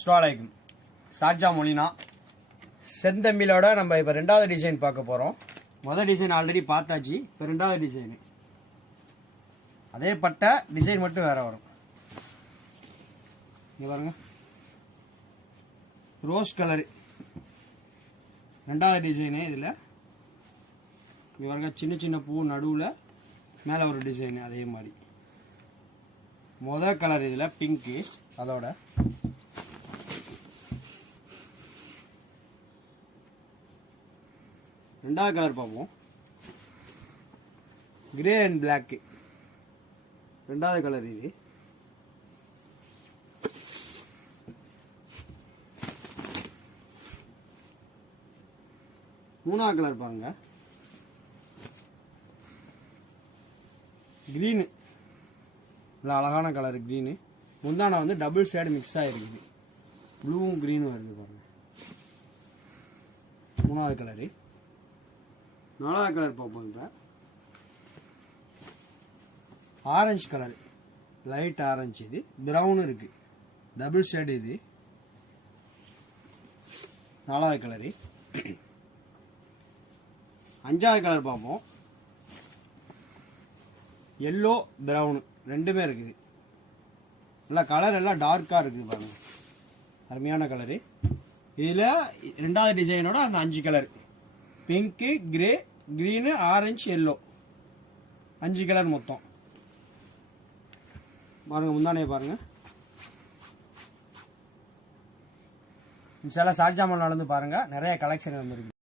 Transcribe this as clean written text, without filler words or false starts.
அஸ்ஸலாமு சார்ஜா மொழினா செந்தமிழோட நம்ம இப்போ ரெண்டாவது டிசைன் பார்க்க போகிறோம். முதல் டிசைன் ஆல்ரெடி பார்த்தாச்சு. இப்போ ரெண்டாவது டிசைனு அதே பட்ட டிசைன் மட்டும் வேற வரும். இங்க பாருங்க, ரோஸ் கலரு ரெண்டாவது டிசைனு. இதில் இங்க பாருங்க, சின்ன சின்ன பூ நடுவில் மேலே ஒரு டிசைனு. அதே மாதிரி முதல் கலர் இதில் பிங்க்கு. அதோட ரெண்டாவது கலர் பார்ப்போம், கிரே அண்ட் பிளாக். ரெண்டாவது கலர் இது. மூணாவது கலர் பாருங்க, கிரீனு. இல்லை அழகான கலர் கிரீனு. முந்தான வந்து டபுள் ஷேடு மிக்ஸ் ஆகிருக்குது, ப்ளூவும் கிரீனும் வருது பாருங்க. மூணாவது கலரு. நாலாவது கலர் பார்ப்போம். இப்போ ஆரஞ்சு கலர், லைட் ஆரஞ்சு. இது பிரவுன் இருக்கு, டபுள் ஷேடு. இது நாலாவது கலரு. அஞ்சாவது கலர் பார்ப்போம், எல்லோ பிரவுன் ரெண்டுமே இருக்குது. நல்லா கலர் எல்லாம் டார்க்கா இருக்குது பாருங்க, அருமையான கலரு. இதுல ரெண்டாவது டிசைனோட அந்த 5 colour, pink, grey, green, orange, yellow, 5 colour மொத்தம் பாருங்க. முந்தானையை பாருங்க. இன்ஷால்லா ஷார்ஜா மால்ல வந்து பாருங்க, நிறைய கலெக்ஷன் வந்துருக்கு.